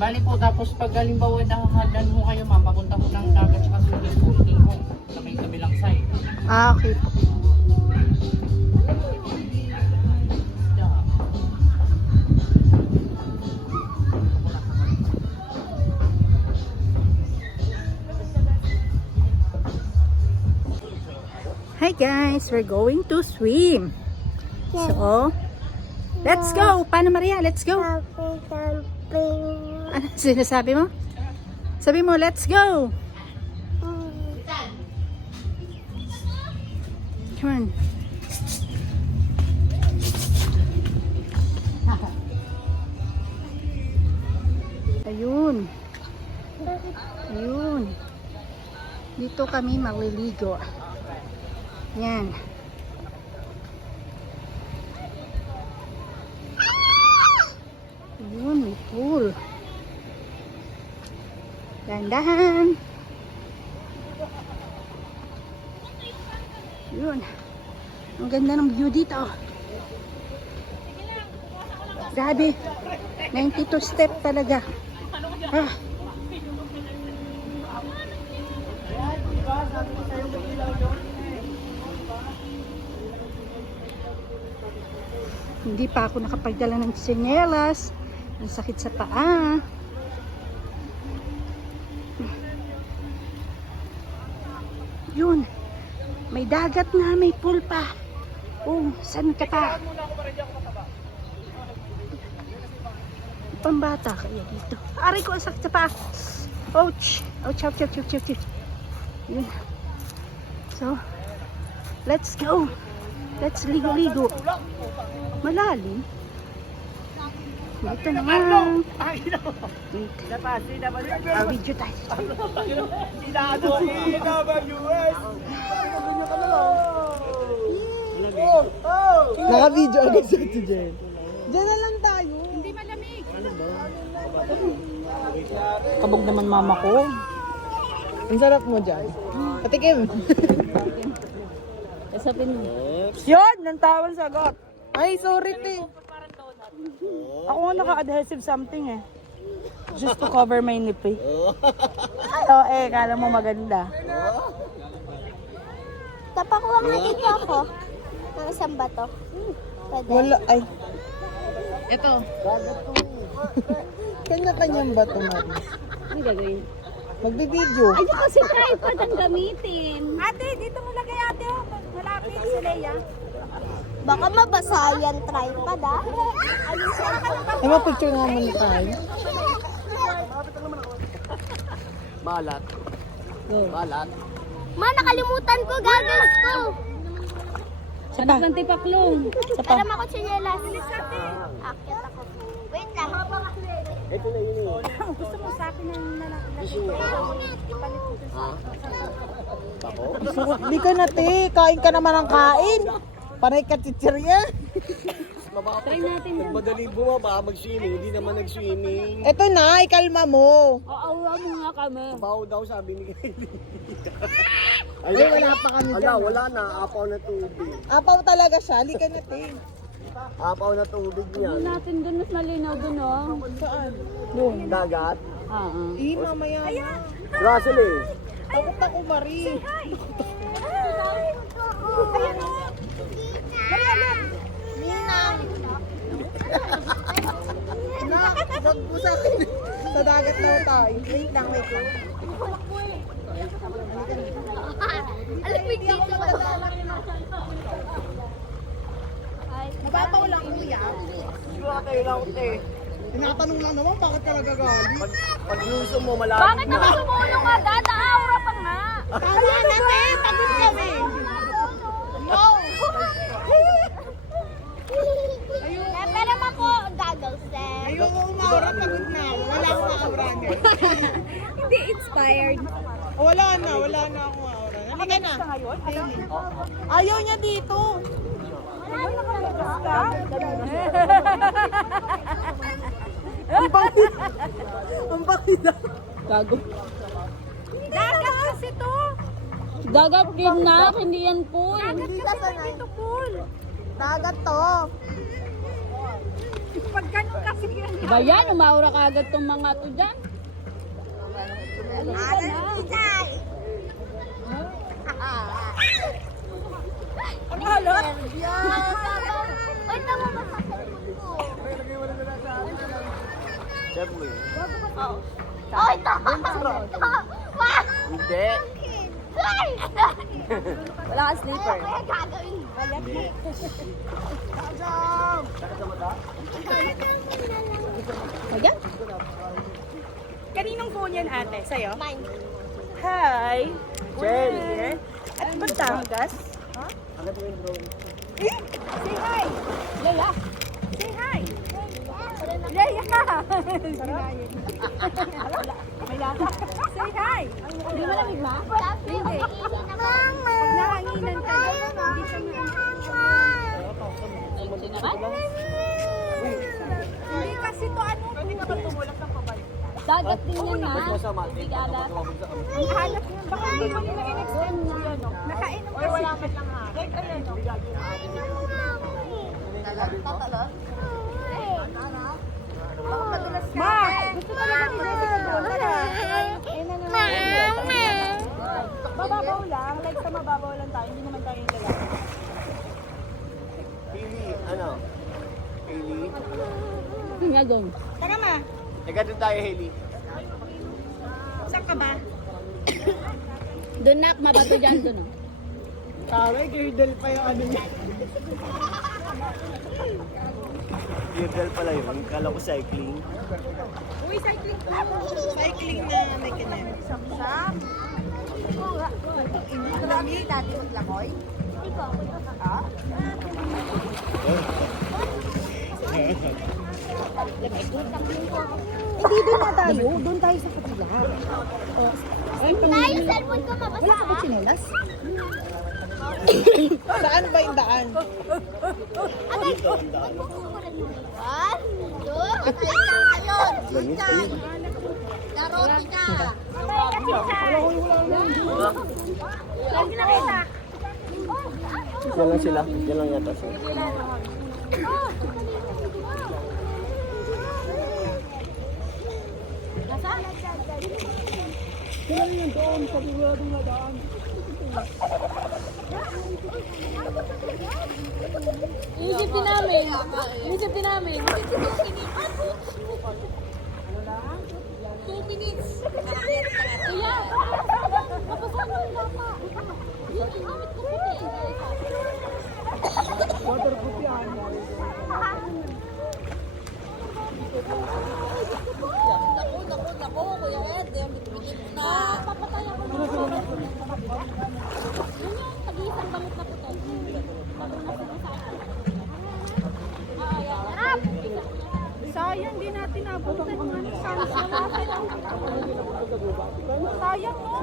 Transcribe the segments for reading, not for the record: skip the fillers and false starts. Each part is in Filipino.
Bali po, tapos pag halimbawa nakahadan mo kayo ma'am, papunta po ng dagat sa swimming pool, doon po, sa may kabilang side. Ah, okay po. Hi guys, we're going to swim. So, let's go. Paano Maria? Let's go. Ano sinasabi mo? Sabi mo, let's go. Come on. Ayun. Ayun. Dito kami maliligo. Yan. Ayun, may pool. Dahan-dahan. Yun. Ang ganda ng view dito. Grabe. 92 step talaga. Ah. Hindi pa ako nakapagdala ng tsinelas. Ang sakit sa paa. Yun. May dagat na, may pool pa. Oh, saan ka pa? Pambata kaya dito. Aray ko, ang sakit sa paa. Ouch! Ouch, ouch, ouch, ouch, ouch. Yun. So, let's go. Let's ligo-ligo. Malalim. Dito naman. Video tayo. Naka-video agad sa ito, Jen. Diyan na lang tayo. Hindi malamig. Kabog naman mama ko. Ang sarap mo dyan. Patikim. Kasapin mo. Yun! Nantawan sagot. Ay, sorry, te. Ako nga naka-adhesive something eh. Just to cover my nip eh. Ay, kala mo maganda. Tapakuha nga dito ako. Ng isang bato. Pwede. Wala, ay. Ito. Kanya-kanyang bato, Maris. Ano gagawin? Magbibideo. Ay, kasi tripod ang gamitin. Ate, dito mo lagay ate. Malapit si Leia. Baka mabasa yan tripod ah. Ayun siya. Ay, mapicture nga muna tayo. Balat. Balat. Ma, nakalimutan ko goggles ko. Sa pa. Ng tipaklong. Sa pa. Alam ako chinelas. Akyat ako. Wait lang. Ito na yun eh. Gusto mo sa akin ng nalaki. Hindi ka na, te. Kain ka naman ng kain. Panay ka chichirya. Try natin yan. Madali bumaba, mag-swimming, hindi naman nag-swimming. Eto na, ikalma mo. Aawa mo nga kami. Baho daw sabi ni Kylie. Ay, wala pa kami dyan. Wala na, apaw na tubig. Apaw talaga siya. Halika na, te. Apaw na tubig niyan. Doon natin doon, mas malinaw doon, oh. Saan? Doon. Dagat. Mamaya na. Russell eh. Takot ako, Marie. Wag mo sa akin. Sa dagat daw tayo. Wait lang, wait lang. Alam mo dito. Nababaw lang, kuya. Sure kayo lang, te. Tinatanong lang naman, bakit ka nagagalit? Pag luso mo, malapit Bakit naman sumulong ka? Dada-aura pa nga. Tama na, te. Pagod kami. No. Pero ako goggles eh. Ayoko umaura, pagod na. Wala akong aura niya. Hindi inspired. Wala na akong aura. Halika na. Ayaw niya dito. Ang bakit na. Gago. Dagat kasi to. Dagat kidnap, hindi yan pool. Hindi ka sanay. Dagat to. Pag ganun kasi yan. Ba yan, umaura ka agad tong mga to dyan. Ang halot? Wait, tama ba sa cellphone ko? Siyempre. Oh, ito! Hindi. Wala ka sleeper. Kaya gagawin. Hindi. Ayan. Kaninong phone yan ate? Sa'yo? Mine. Hi. Jen. Here. At Batangas. Agad mo yung drone. Say hi. Leia. Say hi. Leia ka. May lata. Say hi. Hindi malamig ba? Hindi. Mama! Nahanginan ka na. Hindi siya Hindi kasi to ano. Pwede ka ba tumulak ng pabalik? Dagat din yan Tapos mo ha. sa mati. Bigalat. Ang hanap niya. Baka hindi mo nila in-extend mo yan. No? Nakainom kasi. Wala man lang ha. Right, ayan. No? Tatalon? Ma! Gusto talaga ni Jessica doon. Mababaw lang. Like sa mababaw lang tayo. Hindi naman tayo yung lalaki. Hailey, ano? Hailey? Nga doon. Tara ma. Teka doon tayo, Hailey. Saan ka ba? Doon nak, mabato dyan doon. Kaway, girdle pa yung ano niya. Girdle pala yun. Kala ko cycling. Uy, cycling. Cycling na may kinem. Sam? Hindi ko lagi dati maglakoy. Hindi ko. Ah? Hindi doon na tayo. Doon tayo sa kabila. Tayo, cellphone ko mabasa. Wala ka ba chinelas? Saan ba yung daan? Agay! One, two, ayun. Daroti ka. Lagi na kita. Diyan lang sila. Diyan lang yata sila. Inisip din namin. Inisip din namin. 2 minutes. Kuya, mapasama yung lapa. Yun ang gamit ko po eh. Waterproof yan. Naku, Kuya Ed. Bitin mo na. Papatay ako ng Yun yung tag-iisang gamit na puto. Harap! sayang din natin nabutan yung ano, sunset natin. Sayang, no?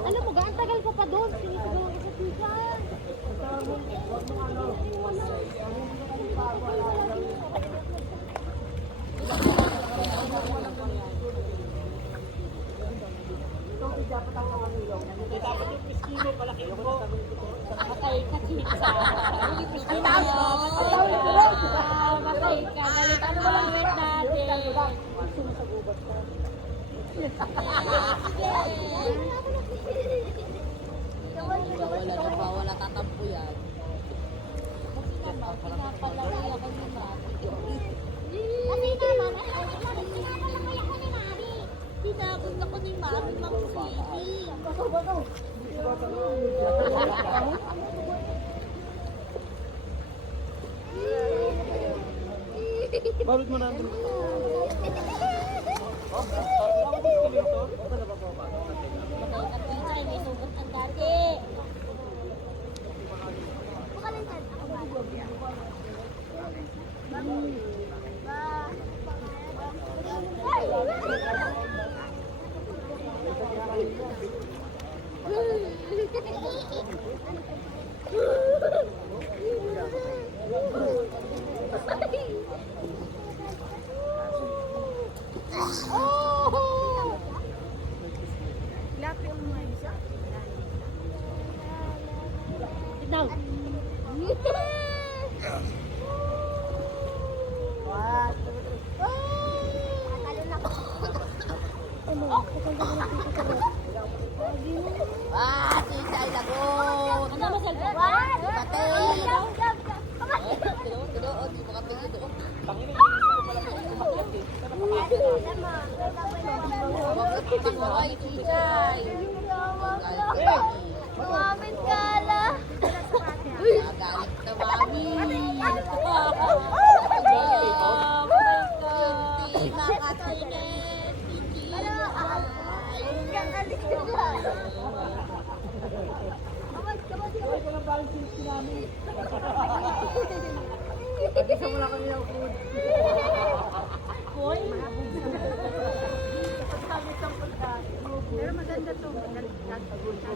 Alam mo, ang tagal ko pa doon. Sinisigaw ako sa tiyan. Patay ka, chitsa. Patay ka. Galit ano ba lang wait natin? Wala tatampo yan. Pinapalaway ako ni Mami. Kasi naman, pinapalaway ako ni Mami. Tinagod ako ni Mami, Mang Sili. Balot mo natin. At teacher, may sugot ang dati. Bukalan dyan.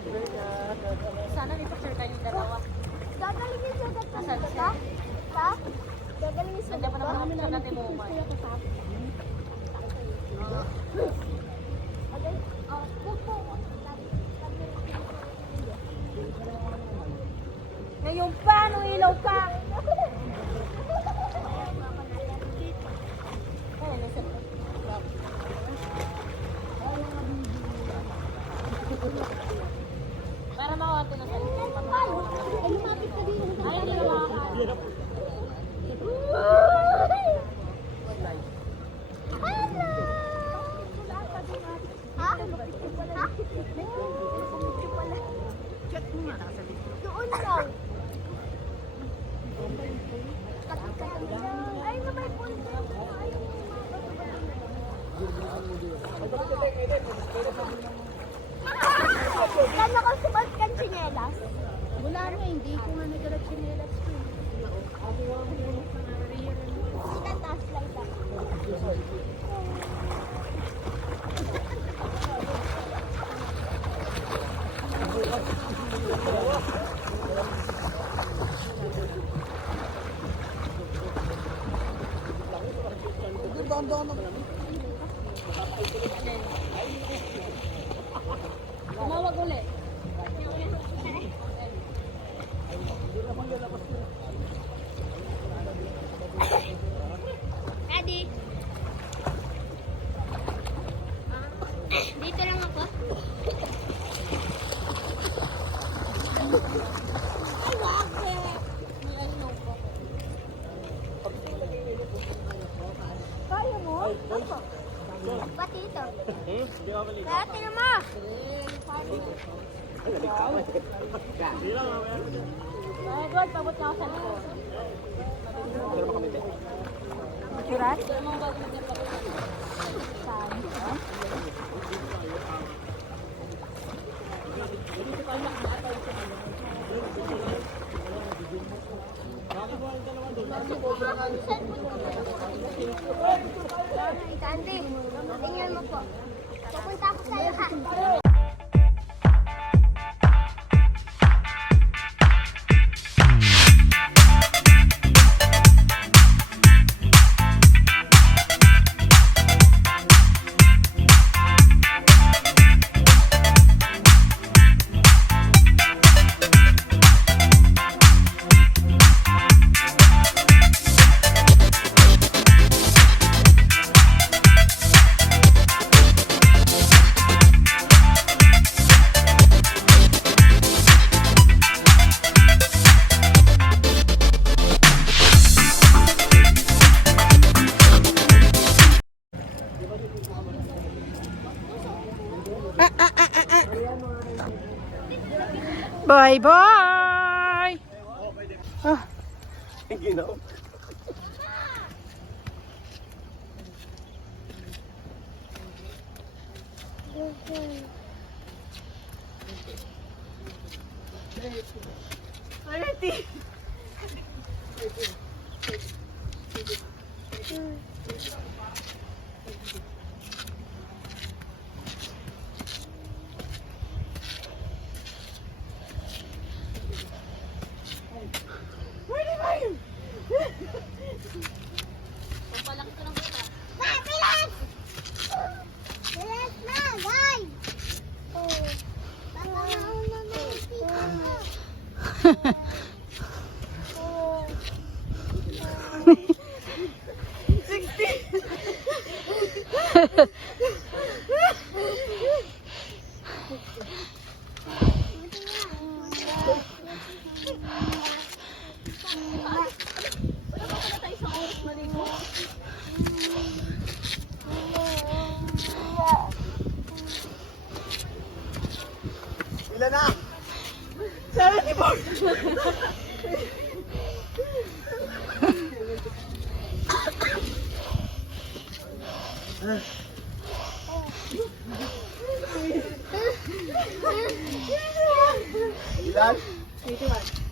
Sana may picture kayong dalawa. Gagalingin sa dagat ka? Ha? Gagalingin sa dagat ka? Namin natin mo umay. Ngayon pa, nung ilaw pa. Para makawate na sa'yo. Ay, lumapit ka din. Ay, hindi na makakawate. Hello! Ha? Ha? Chat mo nga, nakasalit. Doon daw. Ay, na may punta. Kaya ka sumat ka tsinelas? Wala na, hindi ko nga nagala chinelas ko. Tatas lang ka. Tumawag ulit. Daddy. Dito lang ako. Ay, wag. May ano ko. Kaya mo? Ako. Pati ito. Kaya tingnan mo. Ay, God, pabot na ako sa likod. Picturean? Candy, tingnan mo po. Pupunta ako sa'yo ha. Bye bye. Ah, Ginaw. Bilas! Bilas na, guys! Oh, baka mauna na Ilan na? Ilan? 81.